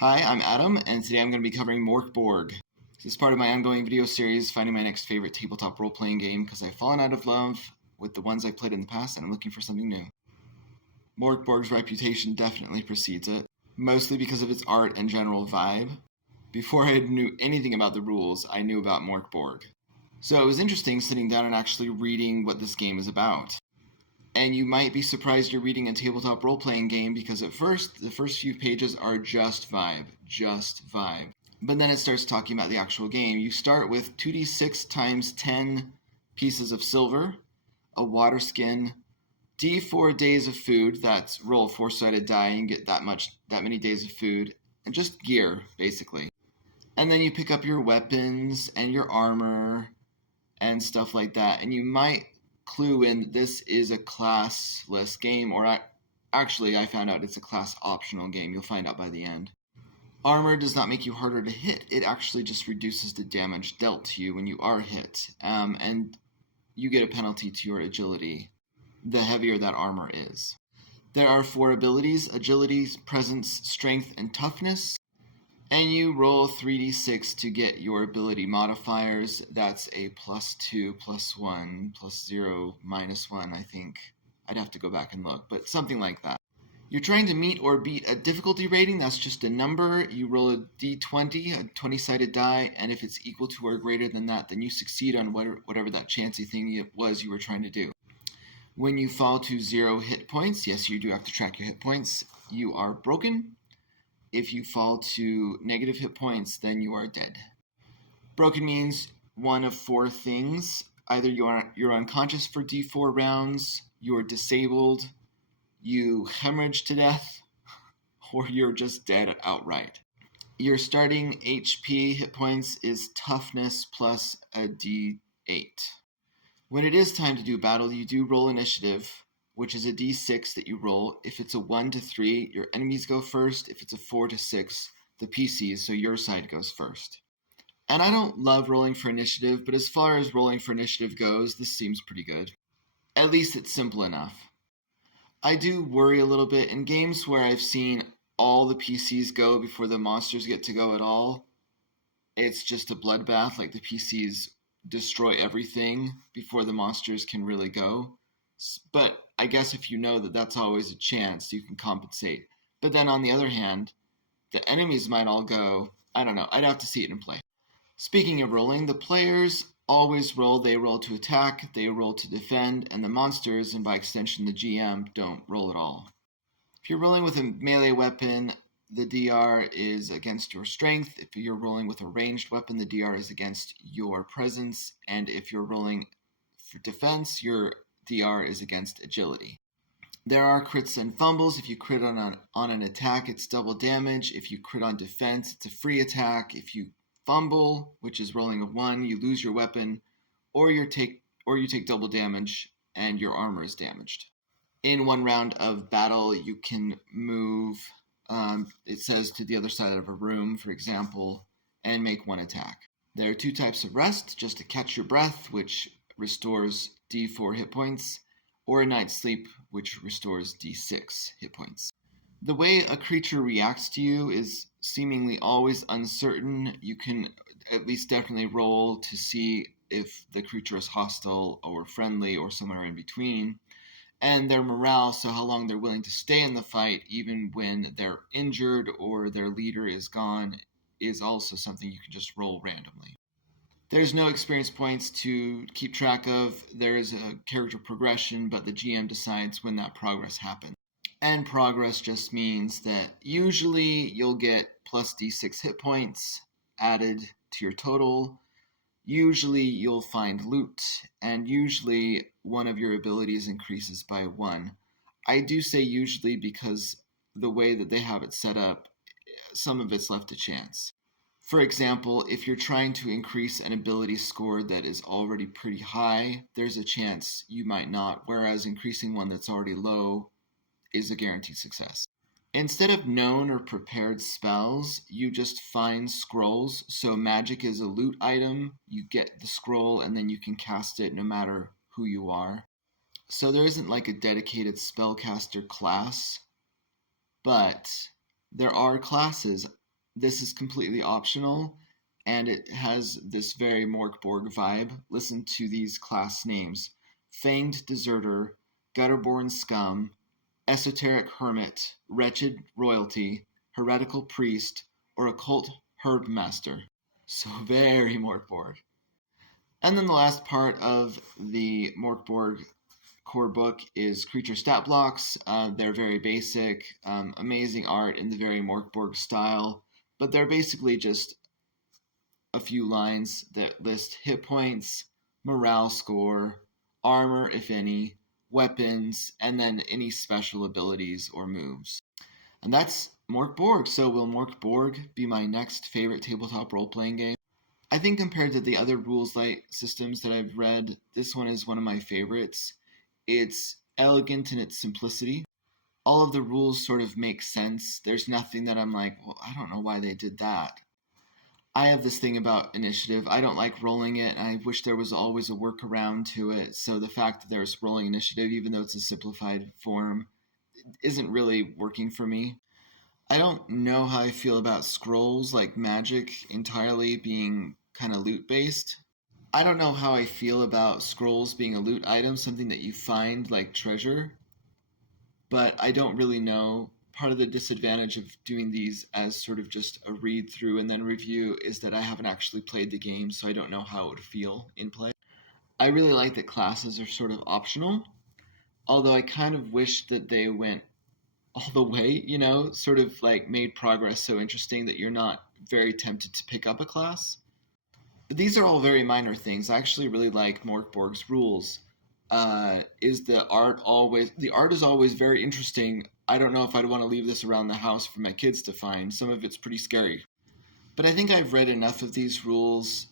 Hi, I'm Adam, and today I'm going to be covering Mork Borg. This is part of my ongoing video series, finding my next favorite tabletop role-playing game, because I've fallen out of love with the ones I've played in the past, and I'm looking for something new. Mork Borg's reputation definitely precedes it, mostly because of its art and general vibe. Before I knew anything about the rules, I knew about Mork Borg. So it was interesting sitting down and actually reading what this game is about. And you might be surprised you're reading a tabletop role-playing game because at first, the first few pages are just vibe. But then it starts talking about the actual game. You start with 2d6 times 10 pieces of silver, a water skin, d4 days of food, that's roll a 4-sided die and get that many days of food, and just gear, basically. And then you pick up your weapons and your armor and stuff like that, and you might clue in this is a classless game, or actually I found out it's a class optional game. You'll find out by the end. Armor does not make you harder to hit. It actually just reduces the damage dealt to you when you are hit, and you get a penalty to your agility the heavier that armor is. There are 4 abilities: agility, presence, strength, and toughness. And you roll 3d6 to get your ability modifiers. That's a +2, +1, +0, -1, I think. I'd have to go back and look, but something like that. You're trying to meet or beat a difficulty rating. That's just a number. You roll a d20, a 20-sided die, and if it's equal to or greater than that, then you succeed on whatever that chancy thing it was you were trying to do. When you fall to 0 hit points, yes, you do have to track your hit points, you are broken. If you fall to negative hit points, then you are dead. Broken means one of 4 things. Either you're unconscious for d4 rounds, you're disabled, you hemorrhage to death, or you're just dead outright. Your starting HP hit points is toughness plus a d8. When it is time to do battle, you do roll initiative, which is a d6 that you roll. If it's a 1 to 3, your enemies go first. If it's a 4 to 6, the PCs, so your side goes first. And I don't love rolling for initiative, but as far as rolling for initiative goes, this seems pretty good. At least it's simple enough. I do worry a little bit in games where I've seen all the PCs go before the monsters get to go at all. It's just a bloodbath, like the PCs destroy everything before the monsters can really go. But I guess if you know that that's always a chance, you can compensate. But then on the other hand, the enemies might all go. I don't know. I'd have to see it in play. Speaking of rolling, the players always roll. They roll to attack, they roll to defend, and the monsters, and by extension the GM, don't roll at all. If you're rolling with a melee weapon, the DR is against your strength. If you're rolling with a ranged weapon, the DR is against your presence. And if you're rolling for defense, your DR is against agility. There are crits and fumbles. If you crit on an attack, it's double damage. If you crit on defense, it's a free attack. If you fumble, which is rolling a 1, you lose your weapon, or you take double damage and your armor is damaged. In one round of battle, you can move, it says, to the other side of a room, for example, and make 1 attack. There are 2 types of rest: just to catch your breath, which restores d4 hit points, or a night's sleep, which restores d6 hit points. The way a creature reacts to you is seemingly always uncertain. You can at least definitely roll to see if the creature is hostile or friendly or somewhere in between. And their morale, so how long they're willing to stay in the fight even when they're injured or their leader is gone, is also something you can just roll randomly. There's no experience points to keep track of. There is a character progression, but the GM decides when that progress happens. And progress just means that usually you'll get plus d6 hit points added to your total. Usually you'll find loot, and usually one of your abilities increases by 1. I do say usually because the way that they have it set up, some of it's left to chance. For example, if you're trying to increase an ability score that is already pretty high, there's a chance you might not, whereas increasing one that's already low is a guaranteed success. Instead of known or prepared spells, you just find scrolls. So magic is a loot item. You get the scroll and then you can cast it no matter who you are. So there isn't like a dedicated spellcaster class, but there are classes. This is completely optional, and it has this very Mork Borg vibe. Listen to these class names: Fanged Deserter, Gutterborn Scum, Esoteric Hermit, Wretched Royalty, Heretical Priest, or Occult Herb Master. So very Mork Borg. And then the last part of the Mork Borg core book is creature stat blocks. They're very basic, amazing art in the very Mork Borg style, but they're basically just a few lines that list hit points, morale score, armor, if any, weapons, and then any special abilities or moves. And that's Mork Borg. So will Mork Borg be my next favorite tabletop role-playing game? I think compared to the other rules light systems that I've read, this one is one of my favorites. It's elegant in its simplicity. All of the rules sort of make sense. There's nothing that I'm like, well, I don't know why they did that. I have this thing about initiative. I don't like rolling it, and I wish there was always a workaround to it. So the fact that there's rolling initiative, even though it's a simplified form, isn't really working for me. I don't know how I feel about scrolls like magic entirely being kind of loot-based. I don't know how I feel about scrolls being a loot item, something that you find like treasure, but I don't really know. Part of the disadvantage of doing these as sort of just a read through and then review is that I haven't actually played the game, so I don't know how it would feel in play. I really like that classes are sort of optional, although I kind of wish that they went all the way, sort of like made progress so interesting that you're not very tempted to pick up a class. But these are all very minor things. I actually really like Mork Borg's rules. The art is always very interesting. I don't know if I'd want to leave this around the house for my kids to find. Some of it's pretty scary. But I think I've read enough of these rules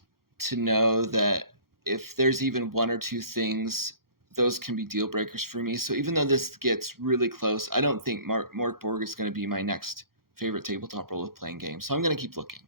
to know that if there's even one or two things, those can be deal breakers for me. So even though this gets really close, I don't think Mork Borg is going to be my next favorite tabletop role-playing game. So I'm going to keep looking.